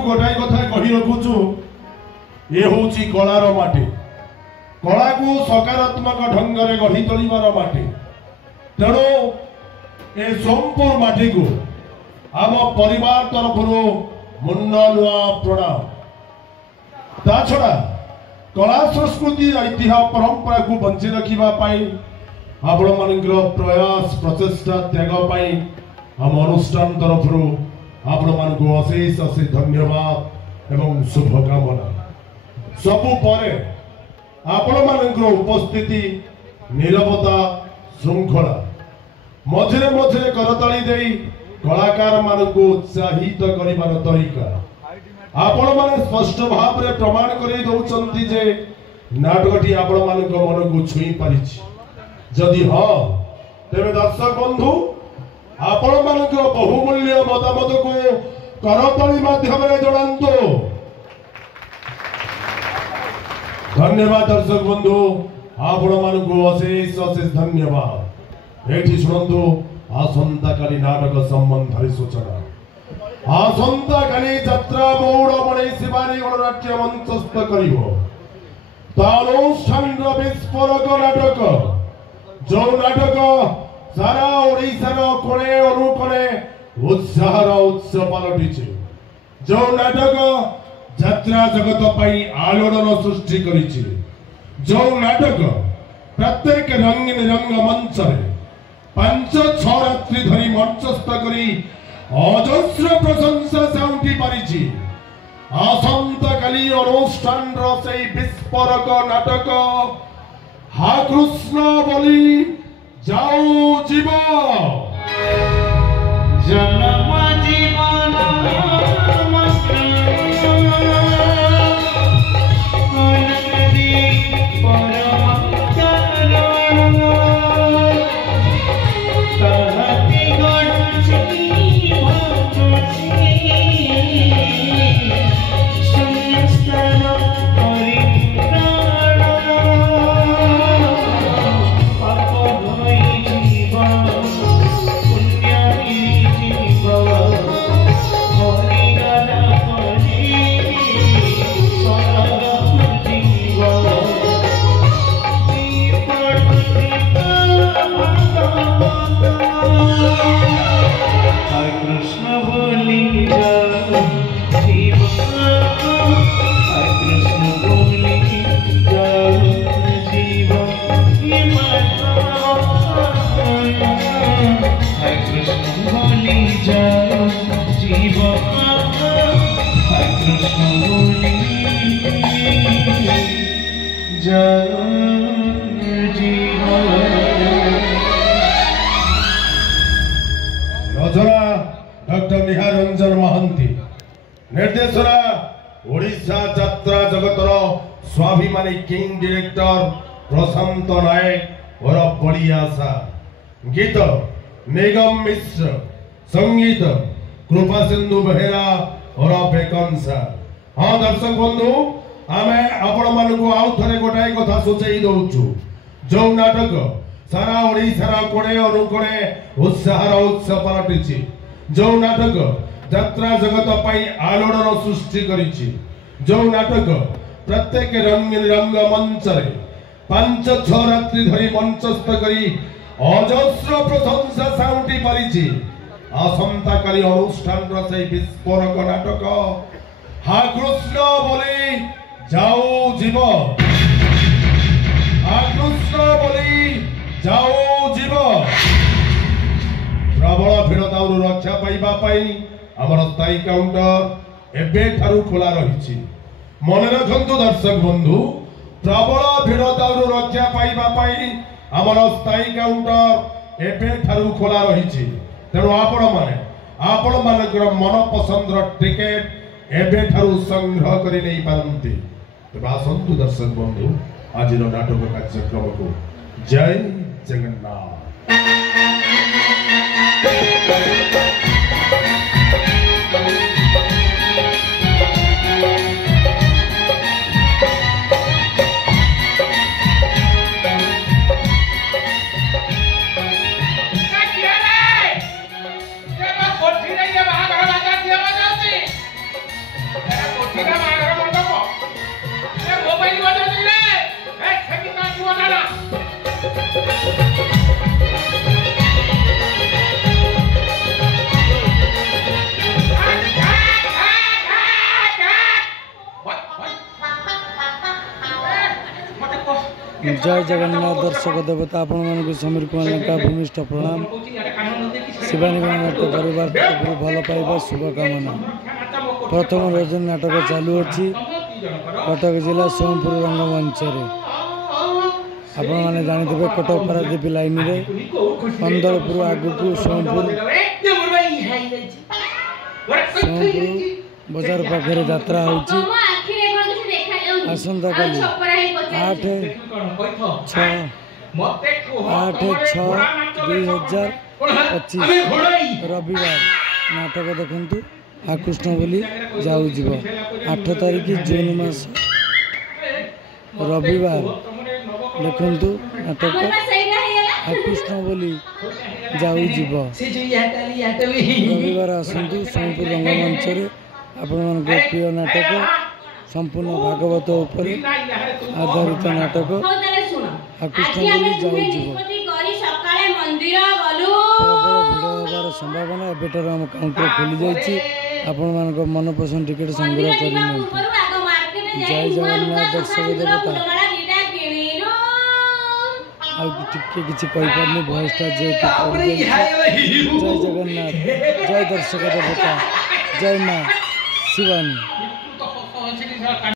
गोटाई कथा कही रखुचु ये हूँ कलार माटी कला को सकारात्मक ढंग से गढ़ी तोलिबार माटी तेणु ए सोमपुर माटी को आम परिवार तरफ मुन्ना नुआ प्रणाम ता छड़ा कला संस्कृति इतिहास परंपरा को बंची रखा आपण मान प्रयास प्रचेषा त्याग आम अनुष्ठान तरफ आपण मान को अशेष अशेष धन्यवाद एवं शुभकामना सबु परे आपण मान उपस्थिति नीरवता श्रृंखला मझे मझे करताली दे कलाकार मान को उत्साहित करिबार तरीका आपण माने स्पष्ट भाव रे प्रमाण करि दउचंती जे नाटकटी आपण मान मन को छुई पारिछि जदि हां तेरे दर्शक बंधु आपण मान बहुमूल्य मतामत को करताली माध्यम रे जणांतो धन्यवाद दर्शक बंधु आपण मान को अशेष अशेष धन्यवाद एठी सुनंतु आसंता काली नाटक संबंधी सूचना आसंता काली यात्रा मौड़ बणे शिवानी गणनाट्य मंचस्थ करिवो तानुष्ठान विस्फोरक नाटक जो नाटक सारा ओडिशार कोणे अनुकोणे उत्साहर उत्सव पलटिছে जो नाटक यात्रा जगत पई आलोड़न सृष्टि करिछि जो नाटक प्रत्येक रंगीन रंग मंच रे 5-6 रात्रि धरी मंचस्थ करी अजस्र प्रशंसा साउंटी पारिछि आसंता काली अनुष्ठान से विस्फोरक नाटक हा कृष्ण बोली जाऊ जीव जन्म जीवन रचना डॉक्टर निहारंजन महांती निर्देशना ओडिशा यात्रा जगतर स्वाभिमानी किंग डायरेक्टर प्रशांत नायक और बड़ी आशा गीत निगम मिश्र संगीत कृपा सिंधु बेहेरा और बेकंसा हाँ दर्शक बंधु आमे आपण मान को आउ थरे गोटाई कथा सोचई दउछु जो नाटक सारा ओडिशार कोणे अनुकोणे उत्साहर उत्सव पलटिछि जो नाटक यात्रा जगत पई आलोड़न सृष्टि करिछि जो नाटक प्रत्येक रंगीन रंग मंच रे 5-6 रात्रि धरी मंचस्थ करी अजस्र प्रशंसा साउंटी पारिछि आसंता काली अनुष्ठान से विस्फोरक नाटक हा कृष्ण बोली जाऊ जीव हा कृष्ण बोली जाऊ जीव प्रबल भिड़ताऊ रक्षा पाइबा पाई आमर स्थायी काउंटर एबे ठारू खोला रही मन रखंतु दर्शक बंधु प्रबल भिड़ताऊ रक्षा पाइबा पाई आमर स्थायी काउंटर एबे ठारू खोला रही तेणु आपण मानकर मन पसंद टिकेट एबे ठारू संग्रह करि नै पारंती तबे आसंतु दर्शक बंधु आज नाटक कार्यक्रम को जय जगन्नाथ। जय जगन्नाथ दर्शक देवता आपण मानक समीर कुमार लंका भूमिष्ठ प्रणाम। शिवानी नाटक परिवार भल पाइबा शुभकामना। प्रथम रजनी नाटक चालू अच्छी कटक जिला सोमपुर रंगमंच आपण मैंने जानते कटक पारादीप लाइन में पंदरपुर आगू सोमपुर बजार पाखे यात्रा होती आसंता काली 8/6/2025 रविवार नाटक देखु आकृष्ण बोली जाऊ 8 तारीख जून मास रविवार देखु नाटक आकृष्ण बोली जाऊ रविवार आसतु सोमपुर रंगमंच आपण प्रिय नाटक संपूर्ण भागवत उपर आधारित नाटक आकृष्ण बोली जाऊ प्रबल भिड़ हबार संभावना एबेटर आम काउंटर खोली जाइए आपण मान मनपसंद टिकेट संग्रह कर जय जगन्नाथ दर्शक देवता किसी कहीपारे भयसटा जय जगन्नाथ जय दर्शक देवता जय माँ शिवानी।